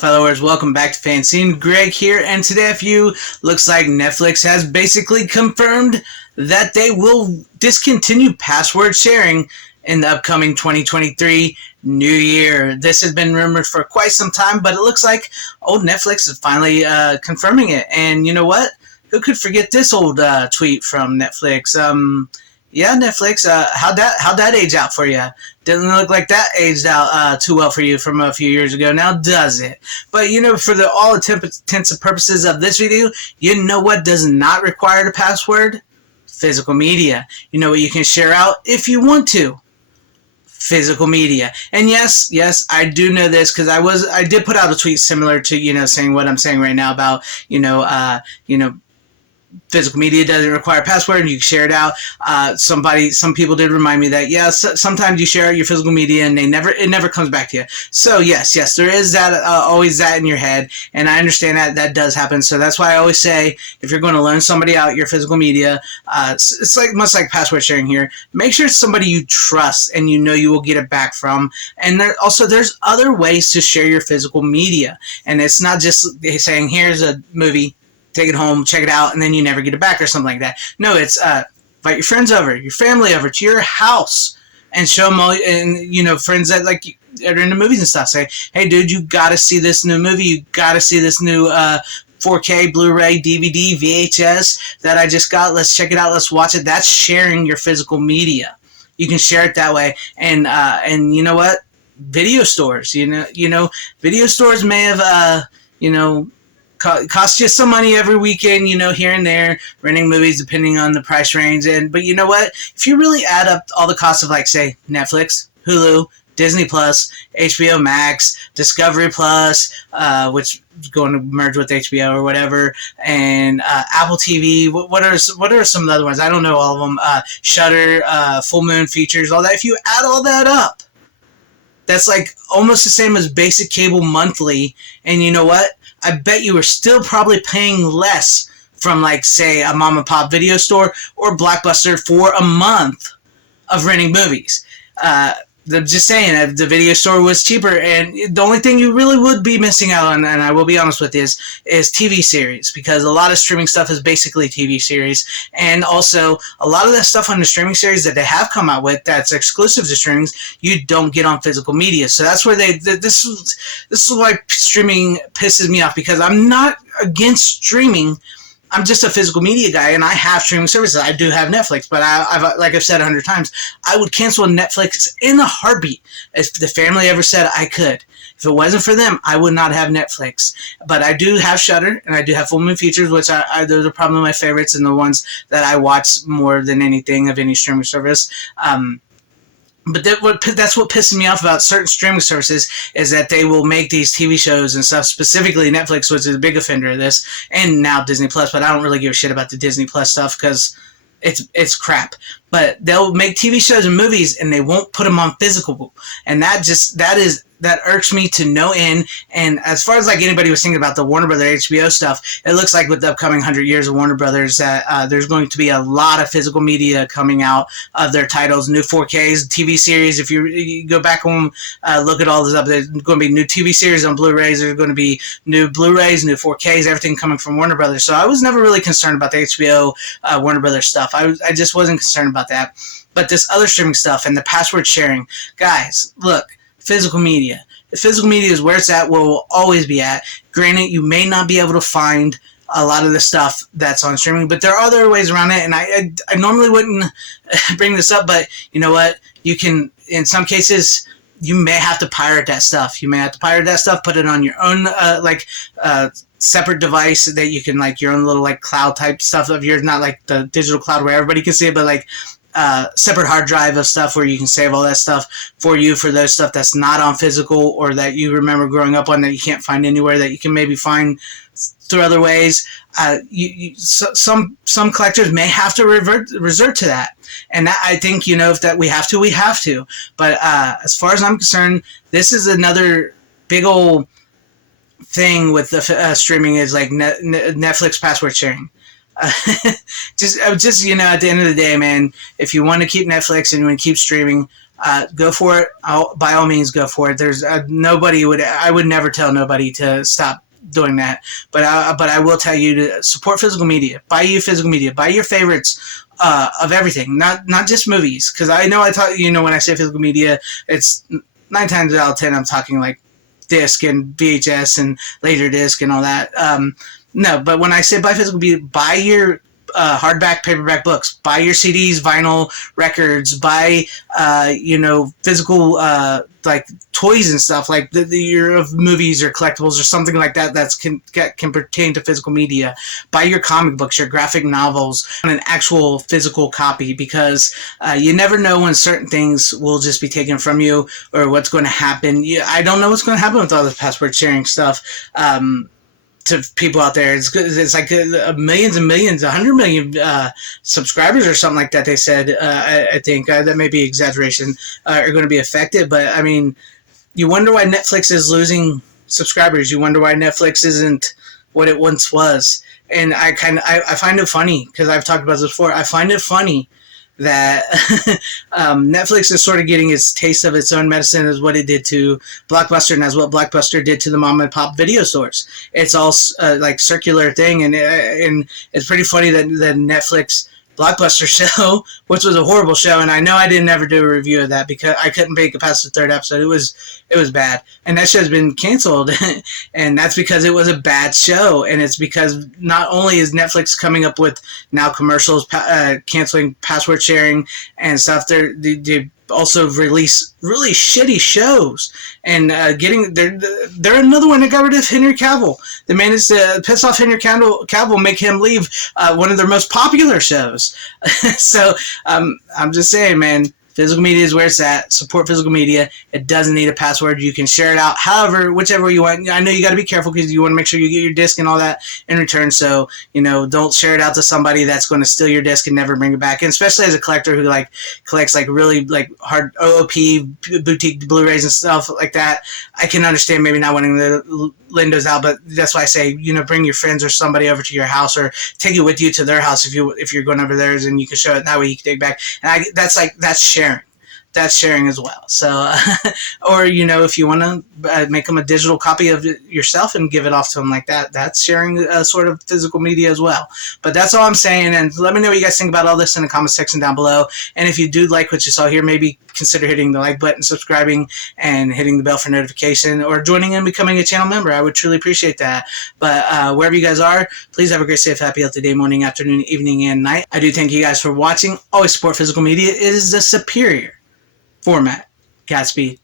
followers? Welcome back to FanZcene. Greg here, and today for you, looks like Netflix has basically confirmed that they will discontinue password sharing in the upcoming 2023 new year. This has been rumored for quite some time, but it looks like old Netflix is finally confirming it. And you know what? Who could forget this old tweet from Netflix? Yeah, Netflix, how'd that age out for you? Doesn't look like that aged out too well for you from a few years ago now, does it? But, you know, for all intents and purposes of this video, you know what does not require the password? Physical media. You know what you can share out if you want to? Physical media. And yes, I do know this because I did put out a tweet similar to, you know, saying what I'm saying right now about, physical media doesn't require a password and you can share it out. Some people did remind me that, sometimes you share out your physical media and it never comes back to you. So yes, there is that, always that in your head, and I understand that does happen. So that's why I always say, if you're going to loan somebody out your physical media, it's much like password sharing here. Make sure it's somebody you trust and you know you will get it back from. And there's other ways to share your physical media, and it's not just saying, here's a movie, take it home, check it out, and then you never get it back or something like that. No, it's invite your friends over, your family over to your house, and show them all, and friends that are into movies and stuff. Say, hey, dude, you got to see this new movie. You got to see this new 4K, Blu-ray, DVD, VHS that I just got. Let's check it out. Let's watch it. That's sharing your physical media. You can share it that way, and you know what? Video stores. Video stores may have cost you some money every weekend, here and there, renting movies depending on the price range. But you know what? If you really add up all the costs of, say, Netflix, Hulu, Disney Plus, HBO Max, Discovery Plus, which is going to merge with HBO or whatever, and Apple TV. What are some of the other ones? I don't know all of them. Shudder, Full Moon Features, all that. If you add all that up, that's almost the same as basic cable monthly. And you know what? I bet you are still probably paying less from, say, a mom and pop video store or Blockbuster for a month of renting movies. I'm just saying, the video store was cheaper, and the only thing you really would be missing out on, and I will be honest with you, is TV series, because a lot of streaming stuff is basically TV series, and also a lot of that stuff on the streaming series that they have come out with that's exclusive to streamings, you don't get on physical media. So that's where this is why streaming pisses me off, because I'm not against streaming. I'm just a physical media guy, and I have streaming services. I do have Netflix, but like I've said 100 times, I would cancel Netflix in a heartbeat if the family ever said I could. If it wasn't for them, I would not have Netflix. But I do have Shudder, and I do have Full Moon Features, which those are probably my favorites and the ones that I watch more than anything of any streaming service. But that's what pisses me off about certain streaming services, is that they will make these TV shows and stuff, specifically Netflix, which is a big offender of this, and now Disney Plus, but I don't really give a shit about the Disney Plus stuff because it's crap. But they'll make TV shows and movies and they won't put them on physical, and that irks me to no end. And as far as anybody was thinking about the Warner Brothers HBO stuff, it looks like with the upcoming 100 years of Warner Brothers that there's going to be a lot of physical media coming out of their titles, new 4Ks, TV series. If you go back and look at all this up, there's going to be new TV series on Blu-rays. There's going to be new Blu-rays, new 4Ks, everything coming from Warner Brothers. So I was never really concerned about the HBO Warner Brothers stuff. I just wasn't concerned about that. But this other streaming stuff and the password sharing, guys, look. Physical media. The physical media is where it's at, where it will always be at. Granted, you may not be able to find a lot of the stuff that's on streaming, but there are other ways around it, and I normally wouldn't bring this up, but you know what? You can, in some cases, you may have to pirate that stuff. You may have to pirate that stuff, put it on your own, separate device that you can, your own little, cloud type stuff of yours, not the digital cloud where everybody can see it, but separate hard drive of stuff where you can save all that stuff for those stuff that's not on physical, or that you remember growing up on that you can't find anywhere, that you can maybe find through other ways. Some collectors may have to resort to that, and that, I think, if that we have to. But as far as I'm concerned, this is another big old thing with the streaming, is Netflix password sharing. just at the end of the day, man, if you want to keep Netflix and you want to keep streaming, go for it. By all means, go for it. There's I would never tell nobody to stop doing that. But I will tell you to support physical media. Buy you physical media. Buy your favorites of everything, not just movies. Because I know when I say physical media, it's 9 times out of 10 I'm talking like disc and VHS and Laserdisc and all that. No, but when I say buy physical media, buy your hardback, paperback books. Buy your CDs, vinyl records. Buy physical like toys and stuff like your of movies or collectibles or something like that can pertain to physical media. Buy your comic books, your graphic novels on an actual physical copy, because you never know when certain things will just be taken from you or what's going to happen. I don't know what's going to happen with all this password sharing stuff. To people out there, it's like millions and millions, 100 million subscribers or something like that. They said, I think that may be exaggeration, are going to be affected. But I mean, you wonder why Netflix is losing subscribers. You wonder why Netflix isn't what it once was. And I find it funny, because I've talked about this before. I find it funny that Netflix is sort of getting its taste of its own medicine as what it did to Blockbuster and as what Blockbuster did to the mom and pop video stores. It's all like circular thing, and it's pretty funny that the Netflix Blockbuster show, which was a horrible show, and I know I didn't ever do a review of that because I couldn't make it past the 3rd episode. It was bad, and that show's been canceled, and that's because it was a bad show, and it's because not only is Netflix coming up with now commercials, canceling password sharing and stuff, they also release really shitty shows, and they're another one that got rid of Henry Cavill. They managed to piss off Henry Cavill, make him leave one of their most popular shows. So I'm just saying, man, physical media is where it's at. Support physical media. It doesn't need a password. You can share it out however, whichever way you want. I know you got to be careful because you want to make sure you get your disc and all that in return. So, don't share it out to somebody that's going to steal your disc and never bring it back. And especially as a collector who collects really hard OOP boutique Blu-rays and stuff like that, I can understand maybe not wanting to lend those out, but that's why I say, bring your friends or somebody over to your house, or take it with you to their house if you're going over theirs, and you can show it. That way you can take it back. And that's sharing. That's sharing as well. So, or, if you want to make them a digital copy of it yourself and give it off to them like that, that's sharing sort of physical media as well. But that's all I'm saying. And let me know what you guys think about all this in the comment section down below. And if you do like what you saw here, maybe consider hitting the like button, subscribing, and hitting the bell for notification, or joining and becoming a channel member. I would truly appreciate that. But wherever you guys are, please have a great, safe, happy, healthy day, morning, afternoon, evening, and night. I do thank you guys for watching. Always support physical media. It is the superior format. Godspeed.